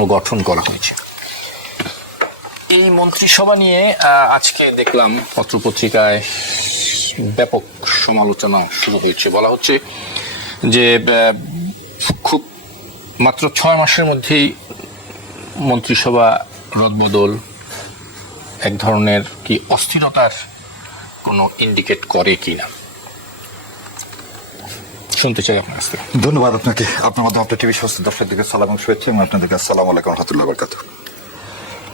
পুনর্গঠন করা হয়েছে। এই মন্ত্রিসভা নিয়ে আজকে দেখলাম পত্রপত্রিকায় ব্যাপক সমালোচনা শুরু হয়েছে। বলা হচ্ছে যে খুব মাত্র 6 মাসের মধ্যেই মন্ত্রিসভা রদবদল এক ধরনের কি অস্থিরতার কোনো ইন্ডিকেট করে কিনা, শুনতে চাই আপনার কাছ থেকে। ধন্যবাদ আপনাকে। আপনার মাধ্যমে আপনার টিভি সমস্ত দর্শকদেরকে সালাম এবং শুভেচ্ছা এবং আপনাদেরকে আসসালামু আলাইকুম রহমতুল্লাহ বারাকাতুহু।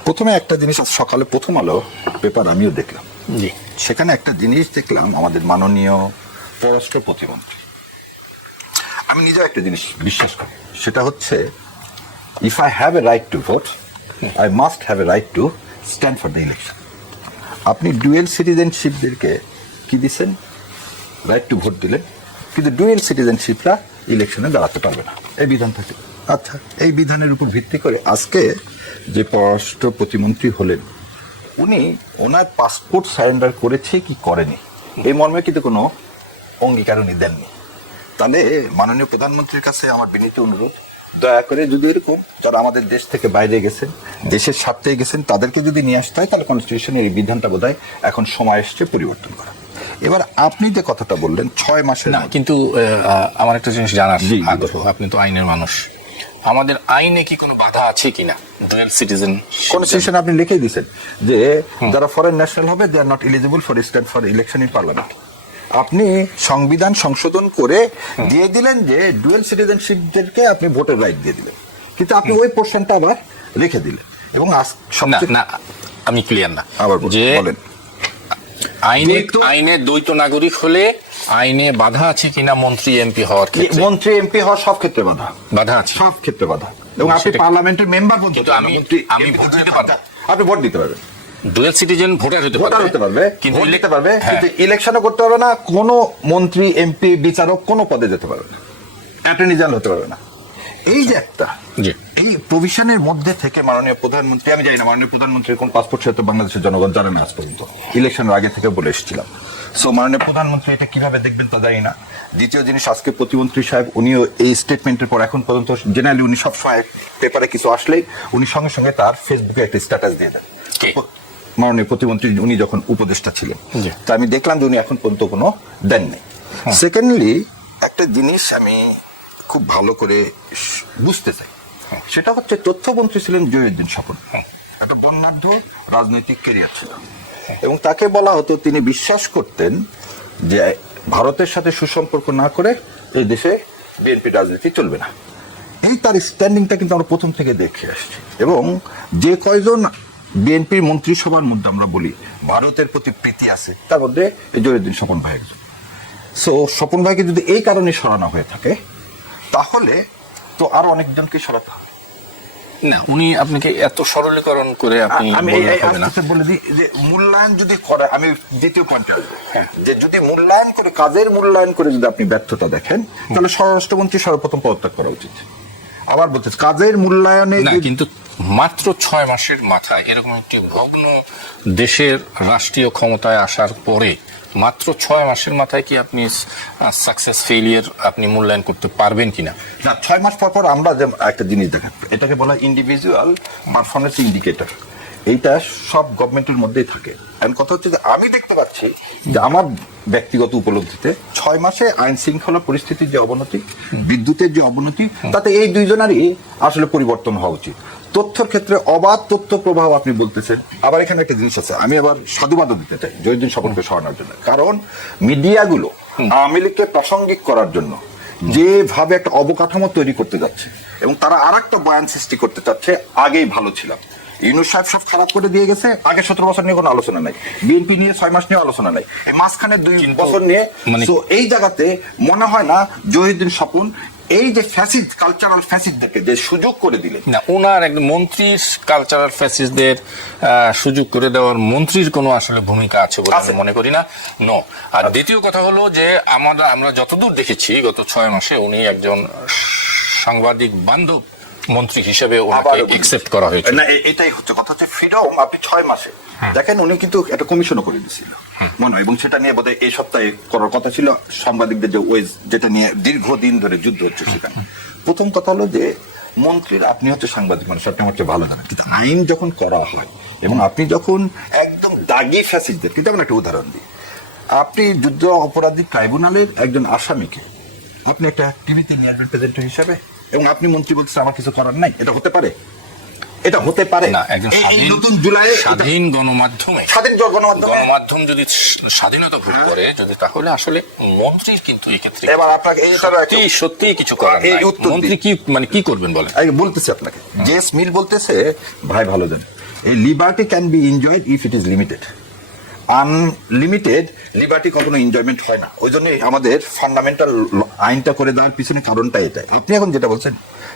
প্রথমে একটা জিনিস, সকালে প্রথম আলো পেপার আমিও দেখলাম, জি, সেখানে একটা জিনিস দেখলাম, আমাদের মাননীয় পররাষ্ট্র প্রতিমন্ত্রী, আমি নিজেও একটা জিনিস বিশ্বাস করি, সেটা হচ্ছে if I have a right to vote I must have a right to stand for the election. আপনি ডুয়েল সিটিজেনশিপদেরকে কি দিচ্ছেন? রাইট টু ভোট দিলেন, কিন্তু ডুয়েল সিটিজেনশিপরা ইলেকশনে দাঁড়াতে পারবে না, এই বিধান থাকে। আচ্ছা, এই বিধানের উপর ভিত্তি করে আজকে যে পররাষ্ট্র প্রতিমন্ত্রী হলেন, উনি ওনার পাসপোর্ট সারেন্ডার করেছে কি করেনি এই মর্মে কিন্তু কোনো অঙ্গীকার উনি দেননি। তাহলে মাননীয় প্রধানমন্ত্রীর কাছে আমার বিনীত অনুরোধ, দয়া করে যদি এরকম যারা আমাদের দেশ থেকে বাইরে গেছেন, দেশের স্বার্থে গেছেন, তাদেরকে যদি নিয়ে আসতে হয়, তাহলে কনস্টিটিউশনের এই বিধানটা বোধহয় এখন সময় এসছে পরিবর্তন করা। এবার আপনি যে কথাটা বললেন 6 মাসের, না কিন্তু আমার একটা জিনিস জানার আগ্রহ, আপনি তো আইনের মানুষ, আমাদের আইনে কি কোনো বাধা আছে কিনা ডুয়াল সিটিজেন? কনস্টিটিউশন আপনি লিখেই দিয়েছেন যে যারা ফরেন ন্যাশনাল হবে they are not eligible for stand for election in parliament. আপনি সংবিধান সংশোধন করে দিয়ে দিলেন যে ডুয়াল সিটিজেনশিপদেরকে আপনি ভোটের রাইট দিয়ে দিলেন, কিন্তু আপনি ওই পোর্শনটা আবার রেখে দিলেন। এবং না, আমি ক্লিয়ার না আবার যে বলেন আইনে দ্বৈত নাগরিক হলে আইনে বাধা আছে কিনা মন্ত্রী এমপি হওয়ার ক্ষেত্রে? মন্ত্রী এমপি হওয়ার সব ক্ষেত্রে বাধা আছে, সব ক্ষেত্রে বাধা। এবং আপনি পার্লামেন্টের মেম্বার পর্যন্ত আমি ভোট দিতে পারবো, আপনি ভোট দিতে পারবেন, ডুয়াল সিটিজেন ভোটার হতে পারবে, কিন্তু ইলেকশনও করতে পারবে না, কোনো মন্ত্রী এমপি বিচারক কোনো পদে যেতে পারবে না, অ্যাটর্নি জেনারেল হতে পারবে না। এই যে একটা এই প্রভিশনের মধ্যে থেকে মাননীয় প্রধানমন্ত্রী, আমি জানি না মাননীয় প্রধানমন্ত্রীর কোন পাসপোর্ট সে তো বাংলাদেশের জনগণ জানে না আজ পর্যন্ত, ইলেকশনের আগে থেকে বলে এসেছিলাম। সো মাননীয় প্রধানমন্ত্রী এটা কিভাবে দেখবেন তা জানি না। দ্বিতীয় জিনিস, আজকে প্রতিমন্ত্রী সাহেব উনিও এই স্টেটমেন্টের পর এখন পর্যন্ত জেনারেলি উনি সবসময় পেপারে কিছু আসলেই উনি সঙ্গে সঙ্গে তার ফেসবুকে একটা স্ট্যাটাস দিয়ে দেন। মাননীয় প্রতিমন্ত্রী উনি যখন উপদেষ্টা ছিলেন, তা আমি দেখলাম যে উনি এখন পর্যন্ত কোনো দেন নেই। সেকেন্ডলি, একটা জিনিস আমি খুব ভালো করে বুঝতে চাই, সেটা হচ্ছে তথ্যমন্ত্রী ছিলেন জহিরুদ্দিন স্বপন, একটা বর্ণাঢ্য রাজনৈতিক ক্যারিয়ার ছিল, এবং তাকে বলা হতো তিনি বিশ্বাস করতেন যে ভারতের সাথে সুসম্পর্ক না করে এই দেশে বিএনপি রাজনীতি চলবে না। এই তার স্ট্যান্ডিংটা কিন্তু আমরা প্রথম থেকে দেখে আসছি। এবং যে কয়জন বিএনপির মন্ত্রিসভার মধ্যে আমরা বলি ভারতের প্রতি প্রীতি আছে, তার মধ্যে জহিরুদ্দিন স্বপন ভাই একজন। সো স্বপন ভাইকে যদি এই কারণে সরানো হয়ে থাকে, তাহলে তো আরো অনেকজনকে সরাতে হবে না। উনি আপনাকে এত সরলীকরণ করে আপনি বলে দিই যে মূল্যায়ন যদি করে, আমি দ্বিতীয় পয়েন্টে যে যদি মূল্যায়ন করে, কাজের মূল্যায়ন করে যদি আপনি ব্যর্থতা দেখেন, তাহলে স্বরাষ্ট্রমন্ত্রী সর্বপ্রথম পদত্যাগ করা উচিত। আবার বলতে কাজের মূল্যায়নে কিন্তু মাত্র 6 মাসের মাথায় এরকম একটি ভগ্ন দেশের রাষ্ট্রীয় ক্ষমতায় আসার পরে মাত্র 6 মাসের মাথায় কি আপনি সাকসেস ফেলিয়ার আপনি মূল্যায়ন করতে পারবেন কিনা? না, 6 মাস পর পর আমরা যে একটা জিনিস দেখেন, এটাকে বলা ইন্ডিভিজুয়াল পারফরমেন্স ইন্ডিকেটর, এইটা সব গভর্নমেন্টের মধ্যেই থাকে। এখন কথা হচ্ছে যে আমি দেখতে পাচ্ছি যে আমার ব্যক্তিগত উপলব্ধিতে 6 মাসে আইন শৃঙ্খলা পরিস্থিতির যে অবনতি, বিদ্যুতের যে অবনতি, তাতে এই দুইজনারই আসলে পরিবর্তন হওয়া উচিত। তথ্যের ক্ষেত্রে অবাধ তথ্য প্রবাহ আপনি বলতেছেন। আবার এখানে একটা জিনিস আছে, আমি আবার সাধুবাদও দিতে চাই জহিরুদ্দিন স্বপনকে সরানোর জন্য, কারণ মিডিয়াগুলো আওয়ামী লীগকে প্রাসঙ্গিক করার জন্য যেভাবে একটা অবকাঠামো তৈরি করতে যাচ্ছে, এবং তারা আর একটা বয়ান সৃষ্টি করতে চাচ্ছে আগেই ভালো ছিলাম, ইউনূস সাহেব সব খারাপ করে দিয়ে গেছে, আগে 17 বছর নিয়ে কোনো আলোচনা নাই, বিএনপি নিয়ে 6 মাস নিয়ে আলোচনা নাই, মাঝখানে 2 বছর নিয়ে। তো এই জায়গাতে মনে হয় না জহিরুদ্দিন স্বপন এই যে ফ্যাসিস্ট কালচারাল ফ্যাসিস্টদেরকে যে সুযোগ করে দিলেন, না ওনার একজন মন্ত্রীর কালচারাল ফ্যাসিস্টদের সুযোগ করে দেওয়ার মন্ত্রীর কোনো আসলে ভূমিকা আছে বলে আমি মনে করি না। নো। আর দ্বিতীয় কথা হলো যে আমরা যতদূর দেখেছি গত 6 মাসে উনি একজন সাংবাদিক বান্ধব মন্ত্রী হিসেবে ওনাকে অ্যাকসেপ্ট করা হয়েছে। না, এটাই হচ্ছে কথা, হচ্ছে ফ্রিডম। আপনি 6 মাসে দেখেন উনি কিন্তু একটা কমিশনও করে দিয়েছিল মনে হয়, এবং সেটা নিয়ে বোধহয় এই সপ্তাহে করার কথা ছিল, সাংবাদিকদের যে ওয়েজ যেটা নিয়ে দীর্ঘদিন ধরে যুদ্ধ হচ্ছে সেখানে। প্রথম কথা হলো যে মন্ত্রীর, আপনি হচ্ছে সাংবাদিক মানুষ, আপনি আমার চেয়ে ভালো জানেন, কিন্তু আইন যখন করা হয় এবং আপনি যখন একদম দাগি ফ্যাসিস্টদের, কিন্তু আমি একটা উদাহরণ দিই, আপনি যুদ্ধ অপরাধী ট্রাইব্যুনালের একজন আসামিকে আপনি একটা টিভিতে নিয়ে আসবেন প্রেজেন্টার হিসাবে, এবং আপনি মন্ত্রী বলছেন আমার কিছু করার নাই, এটা হতে পারে? এটা হতে পারে না। একজন নতুন জুলাই স্বাধীন গণমাধ্যমে, গণমাধ্যম যদি স্বাধীনতা ভোগ করে, যদি, তাহলে আসলে মন্ত্রীর কিন্তু এক্ষেত্রে এবার আপনাকে সত্যি কিছু করার নাই। মন্ত্রী কি মানে কি করবেন বলেন? বলতেছি আপনাকে, জে স্মিল বলতেছে, ভাই ভালো জানেন, এই liberty can be enjoyed if it is limited. Unlimited liberty কখনো এনজয়মেন্ট হয় না। ওই জন্য আমাদের ফান্ডামেন্টাল আইনটা করে দেওয়ার পিছনে কারণটা এটাই। আপনি এখন যেটা বলছেন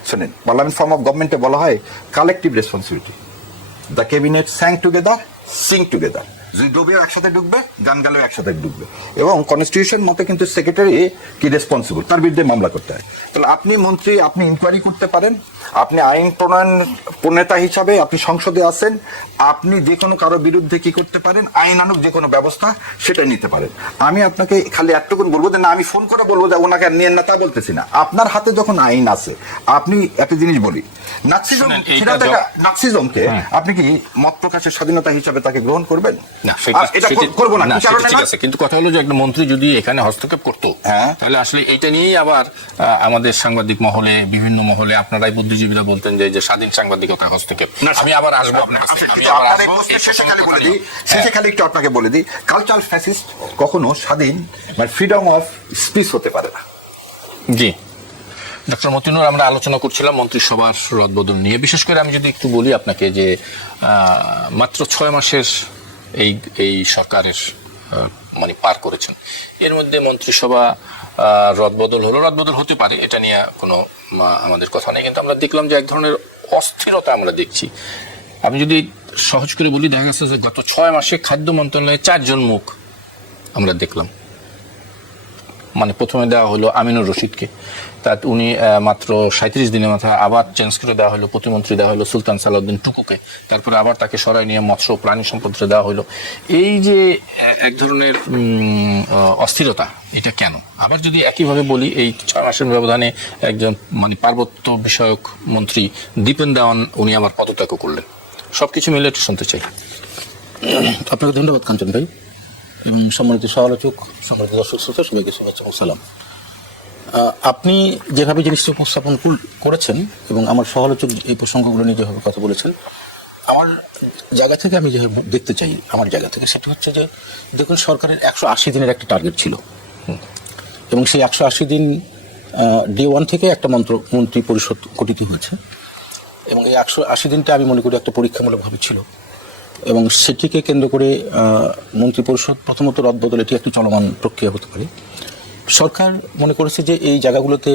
শোনেন, পার্লামেন্ট ফর্ম অফ গভর্নমেন্টে বলা হয় collective responsibility, the cabinet স্যাং together, Singh together. যদি ডুবেও একসাথে ডুববে, গান গালেও একসাথে ডুববে, এবং কনস্টিটিউশন মতে কিন্তু সেক্রেটারি কি রেসপন্সিবল, তার বিরুদ্ধে মামলা করতে হয়। তাহলে আপনি মন্ত্রী, আপনি ইনকোয়ারি করতে পারেন, আপনি আইন প্রণেতা হিসাবে আপনি সংসদে আছেন, আপনি যে কোনো কারো বিরুদ্ধে কি করতে পারেন, আইনানুগ যে কোনো ব্যবস্থা সেটা নিতে পারেন। আমি আপনাকে খালি একটুকুন বলবো যে না, আমি ফোন করে বলবো যে ওনাকে আর নিয়েন না, তা বলতেছি না। আপনার হাতে যখন আইন আছে, আপনি একটা জিনিস বলি, নাৎসিজমকে আপনি কি মত প্রকাশের স্বাধীনতা হিসাবে তাকে গ্রহণ করবেন? না, এটা করবো না। ঠিক আছে, কিন্তু কথা হলো যে একটা মন্ত্রী যদি এখানে হস্তক্ষেপ করতো, তাহলে আসলে এইটা নিয়েই আবার আমাদের সাংবাদিক মহলে, বিভিন্ন মহলে আপনারাই বুদ্ধিজীবীরা বলতেন যে স্বাধীন সাংবাদিকতা হস্তক্ষেপ। আমি আবার আসবো আপনার কাছে, শেষে খালি একটু আপনাকে বলে দিই, কালচারাল ফ্যাসিস্ট কখনো স্বাধীন মানে ফ্রিডম অফ স্পিচ হতে পারে না। জি ডক্টর মতিনুর, আমরা আলোচনা করছিলাম মন্ত্রিসভার রদবদল নিয়ে। বিশেষ করে আমি যদি একটু বলি আপনাকে যে মাত্র 6 মাসের এই সরকারের মানে পার করেছেন, এর মধ্যে মন্ত্রিসভা রদবদল হতে পারে, এটা নিয়ে কোনো আমাদের কথা নেই, কিন্তু আমরা দেখলাম যে এক ধরনের অস্থিরতা আমরা দেখছি। আমি যদি সহজ করে বলি, দেখা গেছে যে গত 6 মাসে খাদ্য মন্ত্রণালয়ে 4 জন মুখ আমরা দেখলাম। মানে প্রথমে দেওয়া হলো আমিনুর রশিদকে, তা উনি মাত্র 37 দিনের মাথায় আবার চেঞ্জ করে দেওয়া হলো, প্রতিমন্ত্রী দেওয়া হলো সুলতান সালাউদ্দিন টুকুকে, তারপরে আবার তাকে সরাই নিয়ে মৎস্য প্রাণী সম্পদে দেওয়া হলো। এই যে এক ধরনের অস্থিরতা, এটা কেন? আবার যদি একইভাবে বলি, এই 6 মাসের ব্যবধানে একজন মানে পার্বত্য বিষয়ক মন্ত্রী দীপেন দেওয়ান, উনি আবার পদত্যাগ করলেন। সবকিছু মিলে একটু শুনতে চাই। আপনাকে ধন্যবাদ কাঞ্চন ভাই, এবং সম্মানিত সমালোচক, সম্মানিত দর্শক শ্রোতা, সবাইকে শুভেচ্ছা ও সালাম। আপনি যেভাবে জিনিসটি উপস্থাপন করেছেন এবং আমার সমালোচক এই প্রসঙ্গগুলো নিয়ে যেভাবে কথা বলেছেন, আমার জায়গা থেকে আমি যেভাবে দেখতে চাই, আমার জায়গা থেকে সেটা হচ্ছে যে, দেখুন, সরকারের 180 দিনের একটা টার্গেট ছিল, এবং সেই 180 দিন ডে 1 থেকে একটা মন্ত্রী পরিষদ গঠিত হয়েছে, এবং এই 180 দিনটা আমি মনে করি একটা পরীক্ষামূলকভাবে ছিল, এবং সেটিকে কেন্দ্র করে মন্ত্রী পরিষদ প্রথমত রদবদল, এটি একটি চলমান প্রক্রিয়া হতে পারে। সরকার মনে করেছে যে এই জায়গাগুলোতে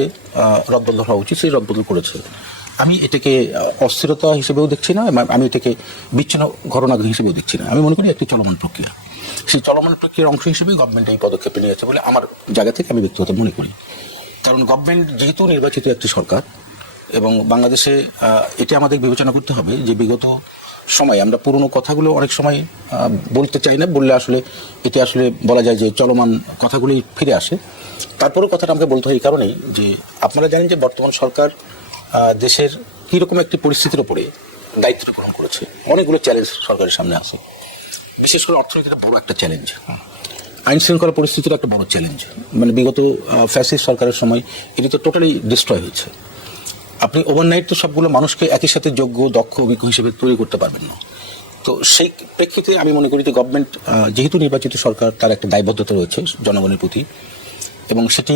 রদবদল হওয়া উচিত, সেই রদবদল করেছে। আমি এটাকে অস্থিরতা হিসেবেও দেখছি না, আমি এটাকে বিচ্ছিন্ন ঘটনা হিসেবেও দেখছি না। আমি মনে করি একটি চলমান প্রক্রিয়া, সেই চলমান প্রক্রিয়ার অংশ হিসেবেই গভর্নমেন্ট এই পদক্ষেপ নিয়েছে বলে আমার জায়গা থেকে আমি ব্যক্তিগত মনে করি। কারণ গভর্নমেন্ট যেহেতু নির্বাচিত একটি সরকার, এবং বাংলাদেশে এটা আমাদের বিবেচনা করতে হবে যে বিগত সময় আমরা পুরনো কথাগুলো অনেক সময় বলতে চাই না, বললে আসলে এটা আসলে বলা যায় যে চলমান কথাগুলোই ফিরে আসে। তারপরেও কথাটা আমাকে বলতে হয় এই কারণেই যে আপনারা জানেন যে বর্তমান সরকার দেশের কীরকম একটি পরিস্থিতির উপরে দায়িত্ব গ্রহণ করেছে। অনেকগুলো চ্যালেঞ্জ সরকারের সামনে আছে, বিশেষ করে অর্থনীতিটা বড় একটা চ্যালেঞ্জ, আইন শৃঙ্খলা পরিস্থিতির একটা বড় চ্যালেঞ্জ। মানে বিগত ফ্যাসিস্ট সরকারের সময় এটি তো টোটালি ডিস্ট্রয় হয়েছে। আপনি ওভারনাইট তো সবগুলো মানুষকে একই সাথে যোগ্য, দক্ষ, অভিজ্ঞ হিসেবে তৈরি করতে পারবেন না। তো সেই প্রেক্ষিতে আমি মনে করি যে গভর্নমেন্ট যেহেতু নির্বাচিত সরকার, তার একটা দায়বদ্ধতা রয়েছে জনগণের প্রতি, এবং সেটি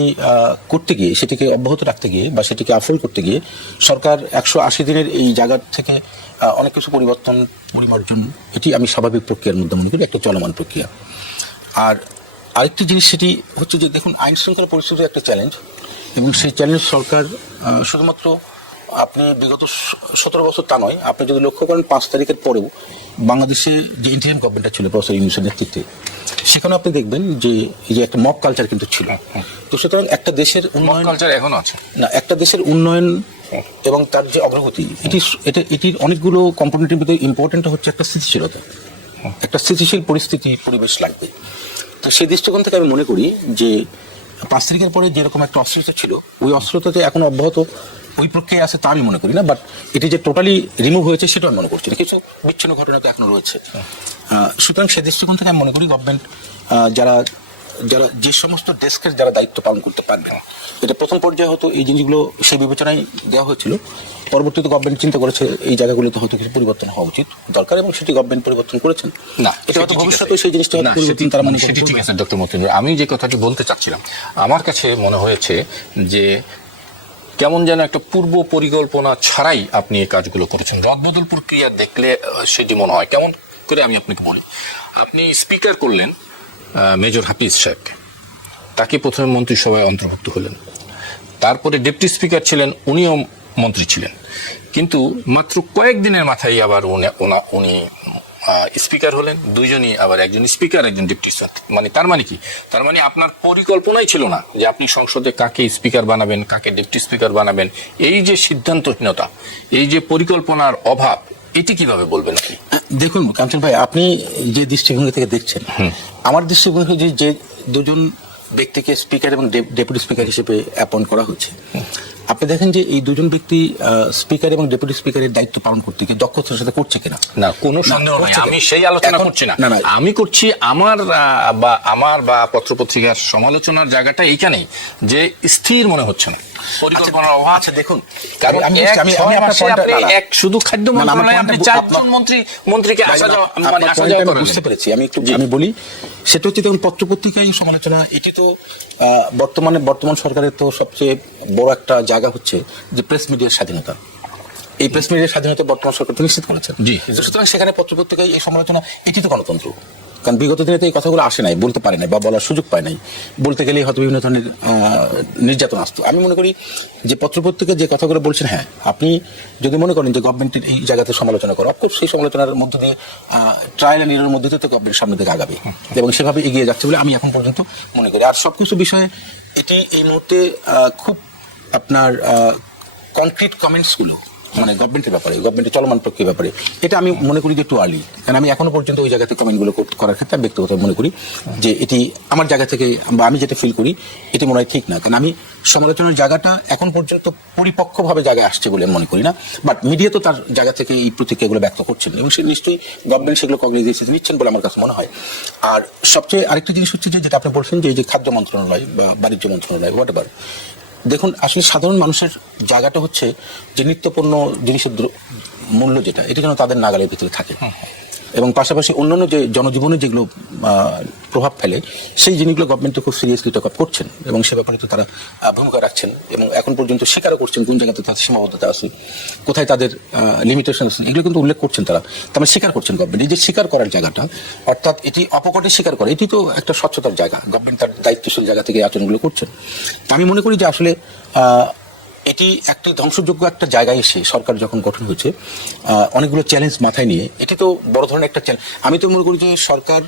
করতে গিয়ে, সেটিকে অব্যাহত রাখতে গিয়ে বা সেটিকে আফল করতে গিয়ে সরকার 180 দিনের এই জায়গার থেকে অনেক কিছু পরিমার্জন, এটি আমি স্বাভাবিক প্রক্রিয়ার মধ্যে মনে করি, একটা চলমান প্রক্রিয়া। আর আরেকটি জিনিস সেটি হচ্ছে যে, দেখুন, আইন শৃঙ্খলা পরিস্থিতির একটা চ্যালেঞ্জ, এবং সেই চ্যালেঞ্জ সরকার শুধুমাত্র আপনি বিগত 17 বছর তা নয়, আপনি যদি লক্ষ্য করেন 5 তারিখের পরেও বাংলাদেশে যে ইন্টারিম গভর্নমেন্টটা ছিল প্রফেসর ইউনূসের নেতৃত্বে, সেখানে আপনি দেখবেন যে এই যে একটা মব কালচার কিন্তু ছিল। তো সুতরাং একটা দেশের উন্নয়ন কালচার এখনো আছে না, একটা দেশের উন্নয়ন এবং তার যে অগ্রগতি, এটির অনেকগুলো কম্পোনেন্টের ভিতরে ইম্পর্টেন্ট হচ্ছে একটা স্থিতিশীলতা, একটা স্থিতিশীল পরিবেশ লাগবে। তো সেই দৃষ্টিকোণ থেকে আমি মনে করি যে 5 তারিখের পরে যেরকম একটা অস্থিরতা ছিল, ওই অস্থিরতাতে এখন অব্যাহত ওই প্রক্রিয়া আছে তা আমি মনে করি না, বাট এটি যে টোটালি রিমুভ হয়েছে সেটা আমি মনে করছি না, কিছু বিচ্ছিন্ন ঘটনা তো এখনো রয়েছে। সুতরাং সে দৃষ্টিকোণ থেকে আমি মনে করি গভর্নমেন্ট যারা যারা যে সমস্ত ডেস্কের যারা দায়িত্ব পালন করতে পারবে, এটা প্রথম পর্যায়ে হয়তো এই জিনিসগুলো সেই বিবেচনায় দেওয়া হয়েছিল, পরবর্তীতে গভর্নমেন্ট চিন্তা করেছে এই জায়গাগুলোতে হয়তো কিছু পরিবর্তন হওয়া উচিত দরকার, এবং সেটি গভর্নমেন্ট পরিবর্তন করেছেন। না, এটা হয়তো ভবিষ্যতে সেই জিনিসটা পরিবর্তন তারা মানে সেটি ঠিক আছে ডক্টর মতিউর। আমি যে কথাটি বলতে চাচ্ছিলাম, আমার কাছে মনে হয়েছে যে কেমন যেন একটা পূর্ব পরিকল্পনা ছাড়াই আপনি এই কাজগুলো করেছেন। রদবদল প্রক্রিয়া দেখলে সেটি মনে হয় কেমন করে। আমি আপনাকে বলি, আপনি স্পিকার করলেন মেজর হাফিজ সাহেবকে, তাকে প্রথমে মন্ত্রিসভায় অন্তর্ভুক্ত হলেন, তারপরে ডেপুটি স্পিকার ছিলেন, উনিও মন্ত্রী ছিলেন, কিন্তু মাত্র কয়েকদিনের মাথায় আবার উনি স্পিকার হলেন, দুইজনই আবার একজন স্পিকার একজন ডেপুটি স্পিকার। মানে তার মানে কি? তার মানে আপনার পরিকল্পনাই ছিল না যে আপনি সংসদে কাকে স্পিকার বানাবেন, কাকে ডেপুটি স্পিকার বানাবেন। এই যে সিদ্ধান্তহীনতা, এই যে পরিকল্পনার অভাব, এটি কিভাবে বলবেন আপনি? দেখুন কাঞ্চন ভাই, আপনি যে দৃষ্টিভঙ্গি থেকে দেখছেন, আমার দৃষ্টিভঙ্গি যে দুজন ব্যক্তিকে স্পিকার এবং ডেপুটি স্পিকার হিসেবে অ্যাপয়েন্ট করা হচ্ছে, আপনি দেখেন যে এই দুজন ব্যক্তি স্পিকার এবং ডেপুটি স্পিকারের দায়িত্ব পালন করতে গিয়ে দক্ষতার সাথে করছে কিনা। না, কোনো সন্দেহ নেই, আমি সেই আলোচনা করছি না। না, আমি করছি আমার বা পত্রপত্রিকার সমালোচনার জায়গাটা এইখানেই যে স্থির মনে হচ্ছে না, পরিকল্পনার অভাব। আচ্ছা দেখুন, কারণ এক শুধু খাদ্য মন্ত্রণালয়ে আপনি 4 জন মন্ত্রীকে আসা যাওয়া করেন। বুঝতে পেরেছি, আমি বলি সেটা হচ্ছে দেখুন, পত্রপত্রিকায় সমালোচনা, এটি তো বর্তমান সরকারের তো সবচেয়ে বড় একটা জায়গা হচ্ছে যে প্রেস মিডিয়ার স্বাধীনতা। এই প্রেস মিডিয়ার স্বাধীনতা বর্তমান সরকার তো নিশ্চিত করেছেন। জি, সুতরাং সেখানে পত্রপত্রিকায় এই সমালোচনা, এটি তো গণতন্ত্র। কারণ বিগত দিনে তো এই কথাগুলো আসে নাই, বলতে পারে নাই বা বলার সুযোগ পায় নাই, বলতে গেলেই হয়তো বিভিন্ন ধরনের নির্যাতন আসতো। আমি মনে করি যে পত্রপত্রিকা যে কথাগুলো বলছেন, হ্যাঁ, আপনি যদি মনে করেন যে গভর্নমেন্টের এই জায়গাতে সমালোচনা করা, অফকোর্স সেই সমালোচনার মধ্যে দিয়ে ট্রায়াল অ্যান্ড এরর মধ্যে তো গভর্নমেন্ট সামনে দিকে আগাবে এবং সেভাবে এগিয়ে যাচ্ছে বলে আমি এখন পর্যন্ত মনে করি। আর সবকিছু বিষয়ে এটি এই মুহূর্তে খুব আপনার কনক্রিট কমেন্টসগুলো মানে গভর্নমেন্টের ব্যাপারে, গভর্নমেন্টের চলমান প্রক্রিয়ার ব্যাপারে, এটা আমি মনে করি যে একটু আর্লি। কারণ আমি এখনো পর্যন্ত ওই জায়গাতে কমেন্টগুলো করার ক্ষেত্রে আমি ব্যক্তিগত মনে করি যে এটি আমার জায়গা থেকে বা আমি যেটা ফিল করি এটি মনে হয় ঠিক না। কারণ আমি সমালোচনার জায়গাটা এখন পর্যন্ত পরিপক্কভাবে জায়গায় আসছে বলে আমি মনে করি না, বাট মিডিয়া তো তার জায়গা থেকে এই প্রতিক্রিয়াগুলো ব্যক্ত করছেন এবং সে নিশ্চয়ই গভর্নমেন্ট সেগুলো কগনিজেন্স নিচ্ছেন বলে আমার কাছে মনে হয়। আর সবচেয়ে আরেকটা জিনিস হচ্ছে যে যেটা আপনি বলছেন যে এই যে খাদ্য মন্ত্রণালয় বা বাণিজ্য মন্ত্রণালয় হোয়াট এভার, দেখুন আসলে সাধারণ মানুষের জায়গাটা হচ্ছে যে নিত্যপণ্য জিনিসের মূল্য যেটা, এটা যেন তাদের নাগালের ভিতরে থাকে এবং পাশাপাশি অন্যান্য যে জনজীবনে যেগুলো প্রভাব ফেলে সেই জিনিসগুলো গভর্নমেন্ট খুব সিরিয়াসলি টেক আপ করছেন এবং সে ব্যাপারে তো তারা ভূমিকা রাখছেন এবং এখন পর্যন্ত স্বীকারও করছেন কোন জায়গাতে তাদের সীমাবদ্ধতা আছে, কোথায় তাদের লিমিটেশন আছে, এগুলো কিন্তু উল্লেখ করছেন তারা। তার স্বীকার করছেন গভর্নমেন্ট। এই যে স্বীকার করার জায়গাটা, অর্থাৎ এটি অপকটে স্বীকার করে, এটি তো একটা স্বচ্ছতার জায়গা। গভর্নমেন্ট তার দায়িত্বশীল জায়গা থেকে আচরণগুলো করছেন। তা আমি মনে করি যে আসলে এটি একটি ধ্বংসযোগ্য একটা জায়গায় এসে সরকার যখন গঠন হয়েছে অনেকগুলো চ্যালেঞ্জ মাথায় নিয়ে, এটি তো বড় ধরনের একটা চ্যালেঞ্জ। আমি তো মনে করি যে সরকার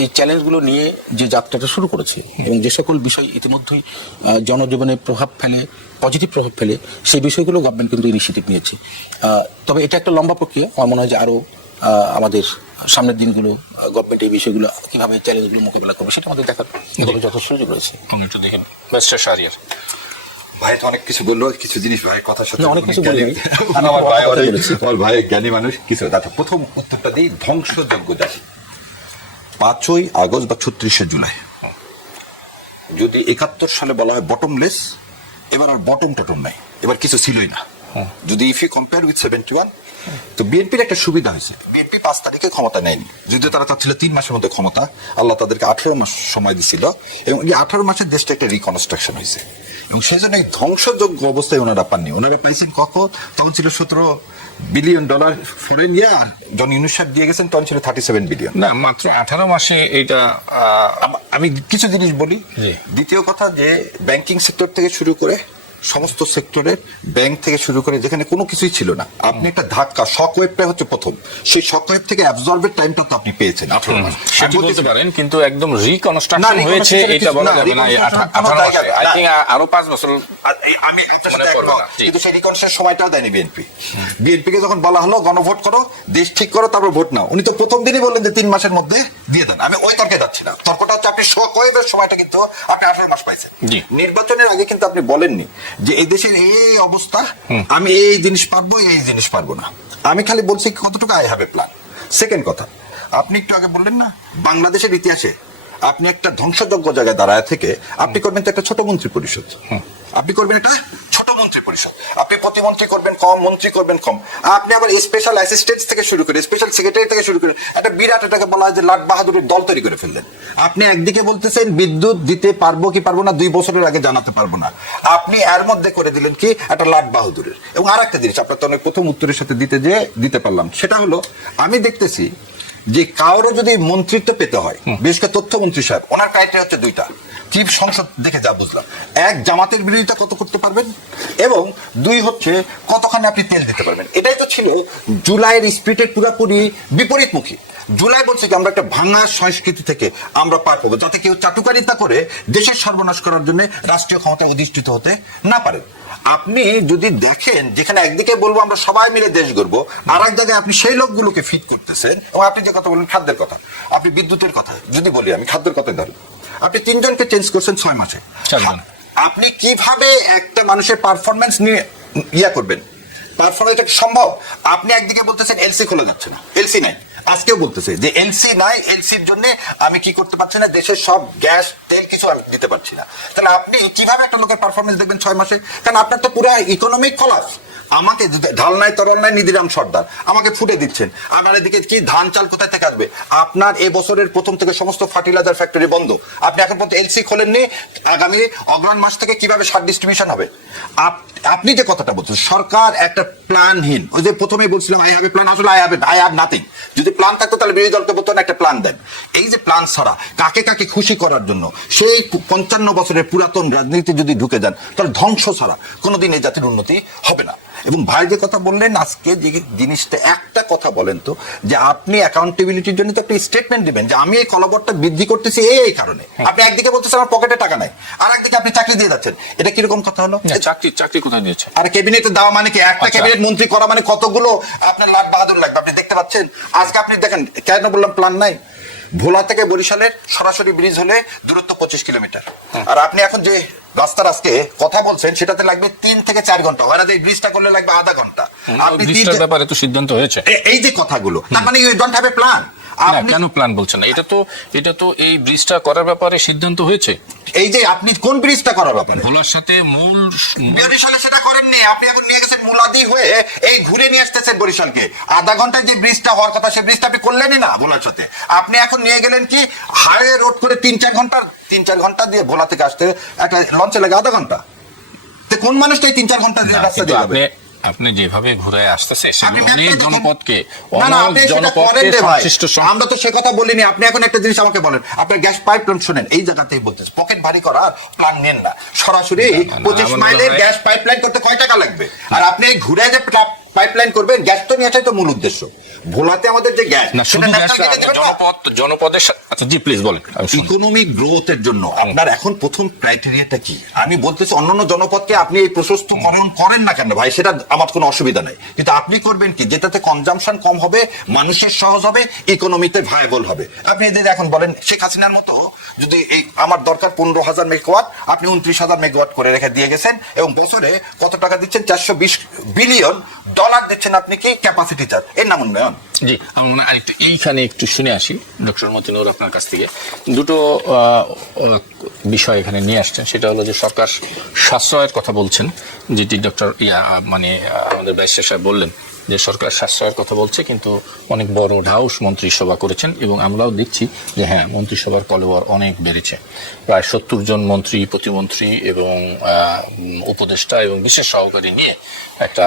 এই চ্যালেঞ্জগুলো নিয়ে যে যাত্রাটা শুরু করেছে এবং যে সকল বিষয় ইতিমধ্যেই জনজীবনে প্রভাব ফেলে, পজিটিভ প্রভাব ফেলে, সেই বিষয়গুলো গভর্নমেন্ট কিন্তু ইনিশিয়েটিভ নিয়েছে। তবে এটা একটা লম্বা প্রক্রিয়া। আমার মনে হয় যে আরও আমাদের সামনের দিনগুলো গভর্নমেন্ট এই বিষয়গুলো কীভাবে চ্যালেঞ্জগুলো মোকাবিলা করবে সেটা আমাদের দেখার যথেষ্ট সুযোগ রয়েছে। একটু দেখেন মিস্টার শাহরিয়ার ভাই তো অনেক কিছু বললো, কিছু জিনিস ভাই কথার সাথে অনেক কিছু বলি। আমার ভাই জ্ঞানী মানুষ কিছু। আচ্ছা, প্রথম উত্তরটা দিই, ধ্বংসযোগ্য জাতি 5ই আগস্ট বা 36শে জুলাই। যদি 71 সালে বলা হয় বটমলেস, এবার আর বটম টটম নাই, এবার কিছু ছিলই না। যদি ইফ ইউ কম্পেয়ার উইথ 71, তো বিএনপির একটা সুবিধা হয়েছে, বিএনপি 5 তারিখে ক্ষমতা নেয়নি, যদিও তারা চাচ্ছিল 3 মাসের মধ্যে ক্ষমতা, আল্লাহ তাদেরকে 18 মাস সময় দিছিল এবং এই 18 মাসের দেশটা একটা রিকনস্ট্রাকশন হয়েছে এবং সেই জন্য এই ধ্বংসযোগ্য অবস্থায় ওনারা পাননি। ওনারা পাইছেন কখন? তখন ছিল $17 বিলিয়ন ফরেন ইয়ার, জন ইউনুস দিয়ে গেছেন, তখন ছিল 37 বিলিয়ন। না, মাত্র 18 মাসে এইটা। আমি কিছু জিনিস বলি। দ্বিতীয় কথা, যে ব্যাংকিং সেক্টর থেকে শুরু করে সমস্ত সেক্টরের, ব্যাংক থেকে শুরু করে যেখানে কোনো কিছুই ছিল না, আপনি একটা ধাক্কা, শক ওয়েভটা হচ্ছে প্রথম, সেই শক ওয়েভ থেকে অ্যাবজর্বের টাইমটা তো আপনি পেয়েছেন 18 মাস। সেটা বলতে পারেন, কিন্তু একদম রিকনস্ট্রাকশন হয়েছে এটা বলা যাবে না। 18 মাসে আই থিং আরো 5 বছর। আমি কিন্তু সেই রিকনস্ট্রাকশন সময়টাও দেয়নি বিএনপি। বিএনপিকে যখন বলা হলো গণভোট করো, দেশ ঠিক করো, তারপর ভোট নাও, উনি তো প্রথম দিনই বললেন যে 3 মাসের মধ্যে দিয়ে দেন। আমি ওই তর্কে যাচ্ছি না, তর্কটা হচ্ছে আপনি শক ওয়েভের সময়টা কিন্তু আপনি 18 মাস পাইছেন। নির্বাচনের আগে কিন্তু আপনি বলেননি যে এই দেশের এই অবস্থা, আমি এই জিনিস পারবো, এই জিনিস পারবো না। আমি খালি বলছি কতটুকু I have a plan. Second কথা, আপনি একটু আগে বললেন না বাংলাদেশের ইতিহাসে আপনি একটা ধ্বংসযোগ্য জায়গায় দাঁড়ায় থেকে আপনি করবেন তো একটা ছোট মন্ত্রী পরিষদ, আপনি করবেন এটা ছোট মন্ত্রী পরিষদ, আপনি প্রতিমন্ত্রী করবেন কম, মন্ত্রী করবেন কম, আপনি আবার স্পেশাল অ্যাসিস্ট্যান্ট থেকে শুরু করে স্পেশাল সেক্রেটারি থেকে শুরু করে একটা বিরাট, এটাকে বলা হয় যে লাট বাহাদুরের দল তৈরি করে ফেললেন। আপনি একদিকে বলতেছেন বিদ্যুৎ দিতে পারবো কি পারবো না 2 বছরের আগে জানাতে পারবো না, আপনি এর মধ্যে করে দিলেন কি একটা লাট বাহাদুরের। এবং আর একটা জিনিস আপনার তো অনেক প্রথম উত্তরের সাথে দিতে পারলাম, সেটা হলো আমি দেখতেছি যে কারো যদি মন্ত্রিত্ব পেতে হয়, বিশেষ করে তথ্যমন্ত্রী সাহেব, ওনার ক্রাইটেরিয়া হচ্ছে 2টা। চিফ সংসদ দেখে যা বুঝলাম, 1 জামাতের বিরোধিতা কত করতে পারবেন, এবং 2 হচ্ছে কতখানি আপনি তেল দিতে পারবেন। এটাই তো ছিল জুলাইয়ের স্পিরিটের পুরোপুরি বিপরীতমুখী। জুলাই বলছে কি আমরা একটা ভাঙা সংস্কৃতি থেকে আমরা পার পাবো, যাতে কেউ চাটুকারিতা করে দেশের সর্বনাশ করার জন্য রাষ্ট্রীয় ক্ষমতায় অধিষ্ঠিত হতে না পারে। আপনি যদি দেখেন যেখানে একদিকে বলবো আমরা সবাই মিলে দেশ গড়বো, আর এক জায়গায় আপনি সেই লোকগুলোকে ফিট করতেছেন। এবং আপনি যে কথা বলেন খাদ্যের কথা, আপনি বিদ্যুতের কথা যদি বলি, আমি খাদ্যের কথা ধরি, আপনি 3 জনকে চেঞ্জ করছেন 6 মাসে। আপনি কিভাবে একটা মানুষের পারফরমেন্স নিয়ে করবেন? পারফরমেন্স সম্ভব? আপনি একদিকে বলতেছেন এলসি খোলা যাচ্ছে না, এলসি নাই, আজকেও বলতেছে যে এলসি নাই, এলসির জন্য আমি কি করতে পারছি না, দেশের সব গ্যাস তেল কিছু আমি দিতে পারছি না। তাহলে আপনি কিভাবে একটা লোকের পারফরমেন্স দেখবেন 6 মাসে? কারণ আপনার তো পুরো ইকোনমিক কলাপস। আমাকে ঢাল নাই তরল নাই নিদিরাম সর্দার আমাকে ফুটে দিচ্ছেন। আমার এদিকে কি ধান চাল কোথায় থেকে আসবে? আপনার এই বছরের প্রথম থেকে সমস্ত ফার্টিলাইজার ফ্যাক্টরি বন্ধ, আপনি এখন পর্যন্ত এলসি খোলেননি। আগামী অগ্রহণ মাস থেকে কিভাবে সার ডিস্ট্রিবিউশন হবে? আপনি যে কথাটা বলছেন সরকার একটা প্ল্যানহীন, ওই যে প্রথমেই বলছিলাম আই হ্যাভ এ প্ল্যান, আসলে আই হ্যাভ নাথিং। যদি প্ল্যান থাকতো তাহলে বিরোধী দলকে বলতো না একটা প্ল্যান দেন। এই যে প্ল্যান ছাড়া কাকে কাকে খুশি করার জন্য সেই 55 বছরের পুরাতন রাজনীতি যদি ঢুকে যান, তাহলে ধ্বংস ছাড়া কোনোদিন এই জাতির উন্নতি হবে না। এবং ভাই যে কথা বললেন আজকে যে জিনিসটা, একটা কথা বলেন তো, যে আপনি অ্যাকাউন্টেবিলিটির জন্য তো একটা স্টেটমেন্ট দিবেন যে আমি এই কলবরটা বৃদ্ধি করতেছি এই কারণে। আপনি একদিকে বলতেছেন আমার পকেটে টাকা নাই, আর একদিকে আপনি চাকরি দিয়ে যাচ্ছেন। এটা কিরকম কথা হলো? চাকরি কোথায় নিয়েছে? আর ক্যাবিনেটে দেওয়া মানে কি? একটা ক্যাবিনেট মন্ত্রী করা মানে কতগুলো আপনার লাট বাহাদুর লাগবে, আপনি দেখতে পাচ্ছেন। আজকে আপনি দেখেন, কেন বললাম প্ল্যান নাই, ভোলা থেকে বরিশালের সরাসরি ব্রিজ হলে দূরত্ব 25 কিলোমিটার, আর আপনি এখন যে রাস্তার আজকে কথা বলছেন সেটাতে লাগবে 3 থেকে 4 ঘন্টা, ওরা যে ব্রিজটা করলে লাগবে আধা ঘন্টা। আপনি ব্রিজটার ব্যাপারে তো সিদ্ধান্ত হয়েছে, এই যে কথাগুলো, তার মানে you don't have a plan. কেন প্ল্যান বলছেন না? এটা তো এই ব্রিজটা করার ব্যাপারে সিদ্ধান্ত হয়েছে। এই যে আপনি কোন ব্রিজটা করার ব্যাপারে ভোলার সাথে মূল বরিশালে সেটা করেননি, আপনি এখন নিয়ে গেছেন মুলাদি হয়ে এই ঘুরে নিয়ে আসতেছেন বরিশালকে। আধা ঘন্টায় যে ব্রিজটা হওয়ার কথা সেই ব্রিজটা আপনি করলেনই না ভোলার সাথে। আপনি এখন নিয়ে গেলেন কি হাইওয়ে রোড করে 3-4 ঘন্টা দিয়ে ভোলা থেকে আসতে একটা লঞ্চে লাগে আধা ঘন্টা। তো কোন মানুষটা এই 3-4 ঘন্টা রাস্তা দিয়ে যাবে? আপনি যেভাবে ঘুরে আসতেছে জনপদকে আমরা তো সে কথা বলিনি। আপনি এখন একটা জিনিস আমাকে বলেন, আপনার গ্যাস পাইপলাইন শুনেন, এই জায়গাতেই বলতেছে পকেট ভারী করার প্ল্যান নেন না, সরাসরি 25 মাইলের গ্যাস পাইপলাইন করতে কয় টাকা লাগবে? আর আপনি ঘুরে যে পাইপলাইন করবেন, গ্যাস তো নিয়ে আসাই তো মূল উদ্দেশ্য। ভোলাতে আমাদের যে গ্যাস জনপদের, আচ্ছা জি প্লিজ বলেন। ইকোনমিক গ্রোথের জন্য আপনার এখন প্রথম ক্রাইটেরিয়াটা কি? আমি বলতেছি অন্যান্য জনপদকে আপনি এই প্রশস্তকরণ করেন না কেন ভাই, সেটা আমার কোনো অসুবিধা নাই, কিন্তু আপনি করবেন কি যেটাতে কনজাম্পশন কম হবে, মানুষের সহজ হবে, ইকোনমিতে ভায়াবল হবে। আপনি এদের এখন বলেন শেখ হাসিনার মতো যদি এই আমার দরকার 15,000 মেগাওয়াট, আপনি 29,000 মেগাওয়াট করে রেখে দিয়ে গেছেন, এবং বছরে কত টাকা দিচ্ছেন? $420 বিলিয়ন দিচ্ছেন আপনি কি ক্যাপাসিটি চার্জ, এর নাম উন্নয়ন? জি, আমরা আরেকটু এইখানে একটু শুনে আসি ডক্টর মতিনুর আপনার কাছ থেকে। দুটো বিষয় এখানে নিয়ে আসছেন, সেটা হলো যে সরকার সাশ্রয়ের কথা বলছেন, যেটি ডক্টর আমাদের ব্যারিস্টার সাহেব বললেন যে সরকার সাশ্রয়ের কথা বলছে, কিন্তু অনেক বড় ঢাউস মন্ত্রিসভা করেছেন, এবং আমরাও দেখছি যে হ্যাঁ মন্ত্রিসভার কলেবর অনেক বেড়েছে। প্রায় 70 জন মন্ত্রী, প্রতিমন্ত্রী এবং উপদেষ্টা এবং বিশেষ সহকারী নিয়ে একটা